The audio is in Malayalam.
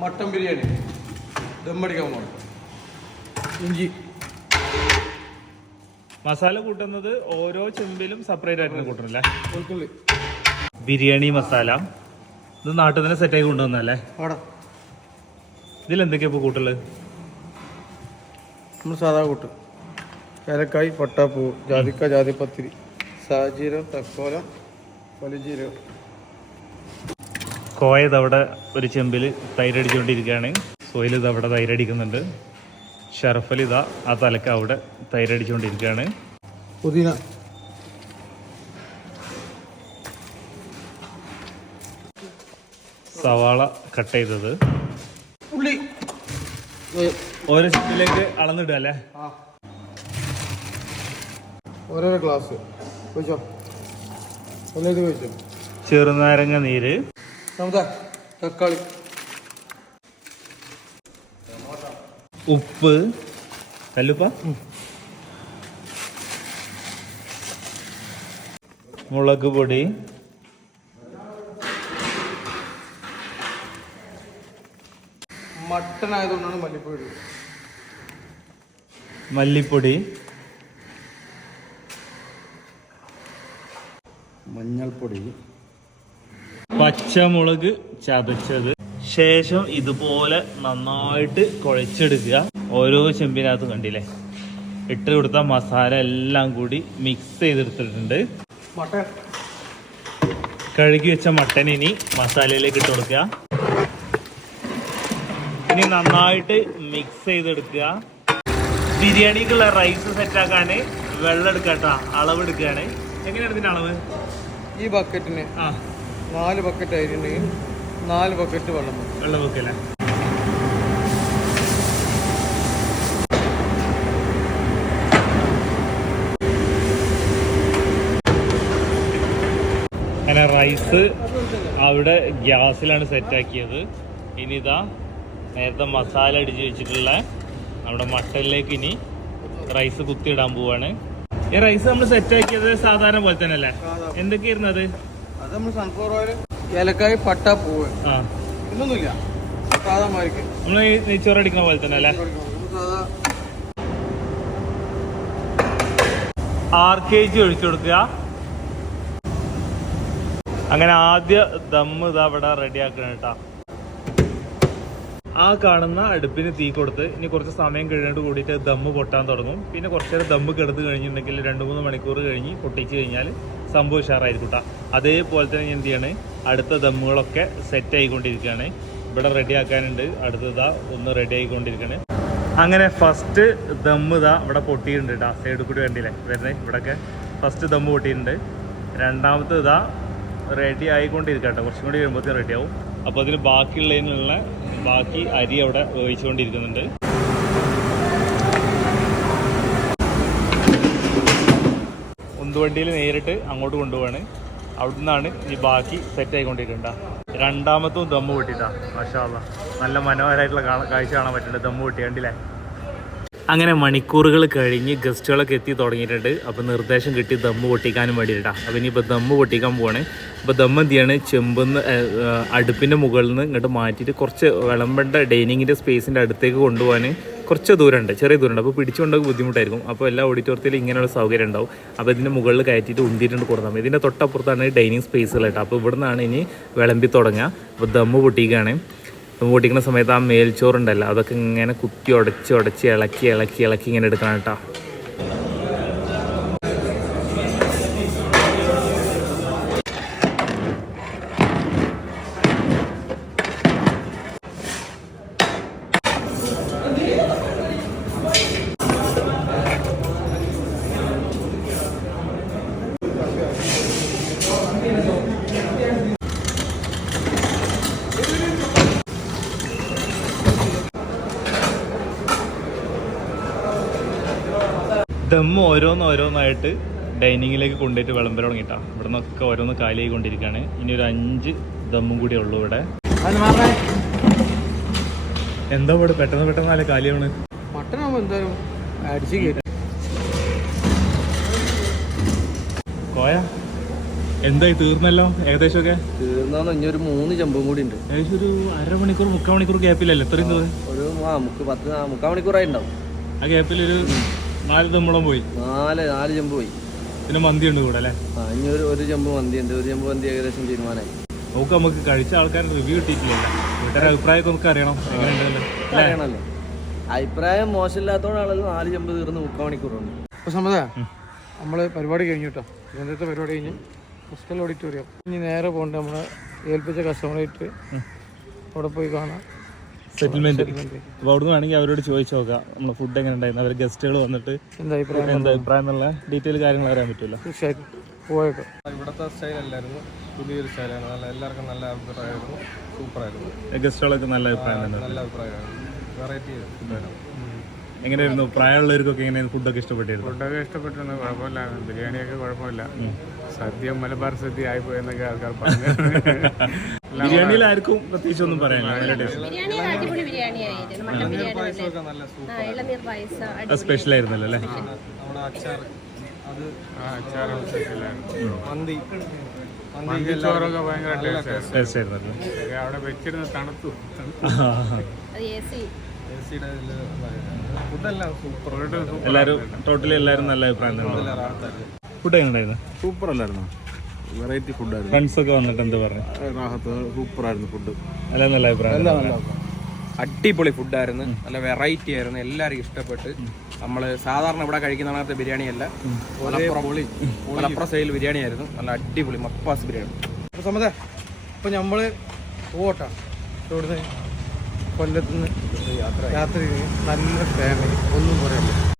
മട്ടൻ ബിരിയാണി. ദമ്മടിക്കാൻ പോകണം ഇഞ്ചി. മസാല കൂട്ടുന്നത് ഓരോ ചെമ്പിലും സെപ്പറേറ്റ് ആയിട്ട് കൂട്ടണല്ലേ? വെളുത്തുള്ളി. ബിരിയാണി മസാല. ഇത് നാട്ടിൽ തന്നെ സെറ്റ് ആയി കൊണ്ടുവന്നല്ലേ ഇതിലെന്തൊക്കെയാ ഇതിൽ എന്തൊക്കെയാ ഇപ്പോൾ കൂട്ടുള്ളത് നമ്മൾ സാധാ കൂട്ട്. ഏലക്കായ് പട്ടാപ്പൂ ജാതിക്ക ജാതിപ്പത്തിരി സാജീരം തക്കോലം വലിജീരകം. കോയ ഇതവിടെ ഒരു ചെമ്പിൽ തൈരടിച്ചുകൊണ്ടിരിക്കുകയാണ്. സോയിൽ തവിടെ തൈരടിക്കുന്നുണ്ട്. ഷറഫൽ ഇതാ ആ തലക്ക് അവിടെ തൈരടിച്ചുകൊണ്ടിരിക്കുകയാണ്. പുതിന. സവാള കട്ട് ചെയ്തത്. ഉള്ളി. ഓരോ ചെമ്പിലേക്ക് അളന്നിടുക അല്ലേ? ഓരോരോ ഗ്ലാസ്. ചെറുനാരങ്ങ നീര്. തക്കാളി. ഉപ്പ്. കല്ലുപ്പ? മുളക് പൊടി. മട്ടൺ ആയതുകൊണ്ടാണ് മല്ലിപ്പൊടി. മല്ലിപ്പൊടി. മഞ്ഞൾപ്പൊടി. പച്ചമുളക് ചതച്ചത്. ശേഷം ഇതുപോലെ നന്നായിട്ട് കുഴച്ചെടുക്കുക. ഓരോ ചെമ്പിനകത്ത് കണ്ടില്ലേ? ഇട്ട് കൊടുത്ത മസാല എല്ലാം കൂടി മിക്സ് ചെയ്തെടുത്തിട്ടുണ്ട്. മട്ടൻ കഴുകി വെച്ച മട്ടൻ ഇനി മസാലയിലേക്ക് ഇട്ട് കൊടുക്കുക. ഇനി നന്നായിട്ട് മിക്സ് ചെയ്തെടുക്കുക. ബിരിയാണിക്കുള്ള റൈസ് സെറ്റ് സെറ്റാക്കാന് വെള്ളം എടുക്കട്ടോ അളവ് എടുക്കുകയാണ് എങ്ങനെയാണ് ഇതിന്റെ അളവ്? ഈ ബക്കറ്റിന് ആ. നാല് ബക്കറ്റ് അരിയുണ്ടെങ്കിൽ നാല് ബക്കറ്റ് വെള്ളം വെള്ളം വെക്കല്ലേ? അങ്ങനെ റൈസ് അവിടെ ഗ്യാസിലാണ് സെറ്റാക്കിയത് ഇനി ഇതാ നേരത്തെ മസാല അടിച്ച് വെച്ചിട്ടുള്ള നമ്മുടെ മട്ടനിലേക്ക് ഇനി റൈസ് കുത്തിയിടാൻ പോവാണ്. ഈ റൈസ് നമ്മൾ സെറ്റാക്കിയത് സാധാരണ പോലെ തന്നെ അല്ലേ എന്തൊക്കെയായിരുന്നു അത്? അത് നമ്മൾ സൺഫ്ലവർ ഓയിൽ ഏലക്കായ് പട്ട പൂവ്. ആ. ഇതൊന്നുമില്ല. സാധാ മാരിക്ക് നമ്മൾ നെയ്ച്ചോറ് അടിക്കുന്ന പോലെ തന്നെ അല്ലേ? സാധാ ആർ കെ ജി ഒഴിച്ചു കൊടുക്കുക. അങ്ങനെ ആദ്യ ദമ്മ് ഇതാ ഇവിടെ റെഡി ആക്കണം കേട്ടാ ആ കാണുന്ന അടുപ്പിന് തീ കൊടുത്ത് ഇനി കുറച്ച് സമയം കഴിഞ്ഞിട്ട് കൂടിയിട്ട് ദമ്മ് പൊട്ടാൻ തുടങ്ങും. പിന്നെ കുറച്ചേരം ദമ്മ് കെടുത്ത് കഴിഞ്ഞിട്ടുണ്ടെങ്കിൽ രണ്ട് മൂന്ന് മണിക്കൂർ കഴിഞ്ഞ് പൊട്ടിച്ച് കഴിഞ്ഞാൽ സംഭവം ഉഷാറായിരിക്കും അതേപോലെ തന്നെ എന്ത് ചെയ്യാണ് അടുത്ത ദമ്മുകളൊക്കെ സെറ്റ് ആയിക്കൊണ്ടിരിക്കുകയാണ്. ഇവിടെ റെഡി ആക്കാനുണ്ട്. അടുത്തതാ ഒന്ന് റെഡി ആയിക്കൊണ്ടിരിക്കുകയാണ്. അങ്ങനെ ഫസ്റ്റ് ദമ്മ് ഇതാ ഇവിടെ പൊട്ടിയിട്ടുണ്ട് കേട്ടോ സൈഡിൽ കൂടി കണ്ടില്ലേ? വരുന്നത് ഇവിടെയൊക്കെ ഫസ്റ്റ് ദമ്മ് പൊട്ടിയിട്ടുണ്ട്. രണ്ടാമത്തെ ഇതാ റെഡി ആയിക്കൊണ്ടിരിക്കുക കേട്ടോ കുറച്ചും കൂടി വരുമ്പോഴത്തേക്കും റെഡിയാവും അപ്പോൾ അതിന് ബാക്കിയുള്ളതിനുള്ള ബാക്കി അരി അവിടെ വേവിച്ചുകൊണ്ടിരിക്കുന്നുണ്ട്. ഉന്തുവണ്ടിയിൽ നേരിട്ട് അങ്ങോട്ട് കൊണ്ടുപോവാണ്. അവിടെ നിന്നാണ് ഈ ബാക്കി സെറ്റ് ആയിക്കൊണ്ടിരിക്കണ്ട രണ്ടാമത്തും ദമ്മ് പൊട്ടിട്ടാ മഷാല്ല നല്ല മനോഹരമായിട്ടുള്ള കാഴ്ച കാണാൻ പറ്റുന്നുണ്ട് ദമ്മ് പൊട്ടി കണ്ടില്ലേ അങ്ങനെ മണിക്കൂറുകൾ കഴിഞ്ഞ് ഗസ്റ്റുകളൊക്കെ എത്തി തുടങ്ങിയിട്ടുണ്ട്. അപ്പോൾ നിർദ്ദേശം കിട്ടി ദമ്മ് പൊട്ടിക്കാനും വേണ്ടിയിട്ടാണ് അപ്പോൾ ഇനിയിപ്പോൾ ദമ്മ് പൊട്ടിക്കാൻ പോവാണ്. അപ്പോൾ ദമ്മ് എന്ത് ചെയ്യാണ്? ചെമ്പെന്ന് അടുപ്പിന്റെ മുകളിൽ നിന്ന് ഇങ്ങോട്ട് മാറ്റിയിട്ട് കുറച്ച് വിളമ്പേണ്ട ഡൈനിങ്ങിന്റെ സ്പേസിന്റെ അടുത്തേക്ക് കൊണ്ടുപോകാൻ കുറച്ച് ദൂരമുണ്ട് ചെറിയ ദൂരമുണ്ട്. അപ്പോൾ പിടിച്ചുകൊണ്ടൊക്കെ ബുദ്ധിമുട്ടായിരിക്കും. അപ്പോൾ എല്ലാ ഓഡിറ്റോറിയത്തിലും ഇങ്ങനെയുള്ള സൗകര്യം ഉണ്ടാവും. അപ്പോൾ ഇതിന്റെ മുകളിൽ കയറ്റിയിട്ട് ഉന്തിയിട്ടുണ്ട് കൊടുത്താൽ ഇതിന്റെ തൊട്ടപ്പുറത്താണ് ഡൈനിങ് സ്പേസുകൾ കേട്ടോ. അപ്പോൾ ഇവിടെ നിന്നാണ് ഇനി വിളമ്പി തുടങ്ങുക. അപ്പോൾ ദമ്മ് പൊട്ടിക്കുകയാണ്. ദമ്മ് പൊട്ടിക്കുന്ന സമയത്ത് ആ മേൽച്ചോറുണ്ടല്ലോ അതൊക്കെ ഇങ്ങനെ കുത്തി ഉടച്ച് ഉടച്ച് ഇളക്കി ഇളക്കി ഇളക്കി ഇങ്ങനെ എടുക്കണം കേട്ടോ. ദമ്മ് ഓരോന്ന് ഓരോന്നായിട്ട് ഡൈനിങ്ങിലേക്ക് കൊണ്ടുപോയിട്ട് വിളമ്പരം തുടങ്ങിയിട്ടാണ് ഇവിടെ നിന്നൊക്കെ ഓരോന്ന് കാലിയായി കൊണ്ടിരിക്കുകയാണ് ഇനി ഒരു അഞ്ച് ദമ്മും കൂടി ഉള്ളൂ ഇവിടെ. എന്താ ഇവിടെ പെട്ടെന്ന് പെട്ടെന്ന് നല്ല കാലിയാണ്? കോയ എന്തായി? തീർന്നല്ലോ ഏകദേശം ഒക്കെ തീർന്നാന്ന് ഇനിയൊരു മൂന്ന് ചെമ്പും കൂടി ഉണ്ട്. ഏകദേശം ഒരു അരമണിക്കൂർ മുക്കാൽ മണിക്കൂർ ഗ്യാപ്പിലല്ലേ എത്രയും ഒരു ആ മുക്ക് പത്ത് മുക്കാൽ മണിക്കൂറായി ഉണ്ടാവും. ആ ഗ്യാപ്പിൽ ഒരു നാല് തുമ്പളം പോയി. നാല് നാല് ചെമ്പ് പോയി. പിന്നെ മന്തി ഉണ്ട് കൂടെ അല്ലേ? ആ ഇനി ഒരു ഒരു ചെമ്പ് മന്തി ഉണ്ട് ഒരു ചെമ്പ് മന്തി ഏകദേശം തീരുമാനമായി നമുക്ക് നമുക്ക് കഴിച്ച ആൾക്കാരുടെ റിവ്യൂ കിട്ടിയിട്ടില്ല? വീട്ടുകാരുടെ അഭിപ്രായമൊക്കെ നമുക്ക് അറിയണം. എങ്ങനെയുണ്ടല്ലോ അറിയണല്ലോ? അഭിപ്രായം മോശമില്ലാത്തോണ്ടാണല്ലോ നാല് ചെമ്പ് തീർന്ന് മുക്കാൽ മണിക്കൂറുണ്ട് അപ്പോൾ സമ്മത നമ്മൾ പരിപാടി കഴിഞ്ഞു കേട്ടോ. ഇന്നത്തെ പരിപാടി കഴിഞ്ഞ് ഹോസ്റ്റൽ ഓഡിറ്റോറിയം ഇനി നേരെ പോകണ്ട നമ്മളെ ഏൽപ്പിച്ച കസ്റ്റമറായിട്ട് അവിടെ പോയി കാണാം. സെറ്റിൽമെന്റ് അപ്പൊ അവിടുന്ന് വേണമെങ്കിൽ അവരോട് ചോദിച്ചു നോക്കാം. നമ്മുടെ ഫുഡ് എങ്ങനെ ഉണ്ടായിരുന്നു? അവർ ഗസ്റ്റുകൾ വന്നിട്ട് എന്താ അഭിപ്രായം എന്നുള്ള ഡീറ്റെയിൽ കാര്യങ്ങൾ അറിയാൻ പറ്റില്ല തീർച്ചയായിട്ടും. ഇവിടുത്തെ സ്റ്റൈൽ അല്ലായിരുന്നു. പുതിയൊരു സ്റ്റൈലാണ് നല്ല എല്ലാവർക്കും നല്ല അഭിപ്രായമായിരുന്നു. സൂപ്പറായിരുന്നു ഗസ്റ്റുകളൊക്കെ നല്ല അഭിപ്രായം നല്ല അഭിപ്രായമാണ്. വെറൈറ്റി എങ്ങനെയായിരുന്നു? പ്രായമുള്ളവർക്കൊക്കെ എങ്ങനെയായിരുന്നു? ഫുഡൊക്കെ ഇഷ്ടപ്പെട്ടിരുന്നു? ഫുഡൊക്കെ ഇഷ്ടപ്പെട്ടിരുന്നു. കുഴപ്പമില്ല. ബിരിയാണിയൊക്കെ കുഴപ്പമില്ല. സദ്യ മലബാർ സദ്യ ആയിപ്പോയെന്നൊക്കെ ആൾക്കാർ പറഞ്ഞു. ബിരിയാണിയിൽ ആർക്കും പ്രത്യേകിച്ച് ഒന്നും പറയാനില്ല സ്പെഷ്യൽ. ആയിരുന്നല്ലോ അല്ലേ മന്തി. ചോറൊക്കെ ഭയങ്കര ടേസ്റ്റ് ആയിരുന്നു അവിടെ വെച്ചിരുന്ന തണുത്തു. അത് എ സി ഫുഡെല്ലാം സൂപ്പർ. എല്ലാവരും ടോട്ടലി എല്ലാവരും നല്ല അഭിപ്രായം ഫുഡ് എങ്ങനെ ഉണ്ടായിരുന്നു സൂപ്പർ അല്ലായിരുന്നു? വെറൈറ്റി ഫുഡായിരുന്നു ഫ്രണ്ട്സ് ഒക്കെ വന്നിട്ട് എന്താ പറഞ്ഞു? റാഹത്ത് സൂപ്പറായിരുന്നു ഫുഡ് എല്ലാം നല്ല അഭിപ്രായം അടിപൊളി ഫുഡായിരുന്നു നല്ല വെറൈറ്റി ആയിരുന്നു. എല്ലാവർക്കും ഇഷ്ടപ്പെട്ട് നമ്മൾ സാധാരണ ഇവിടെ കഴിക്കുന്ന അങ്ങനത്തെ ബിരിയാണി അല്ല. മലപ്പുറം സ്റ്റൈൽ ബിരിയാണി ആയിരുന്നു. നല്ല അടിപൊളി മപ്പാസ് ബിരിയാണി. അപ്പോൾ സമ്മത നമ്മൾ നമ്മൾ പോകട്ടാ ഇവിടുന്ന് കൊല്ലത്തുനിന്ന്. യാത്ര ചെയ്ത് നല്ല ഫാമിലി ഒന്നും പറയാനില്ല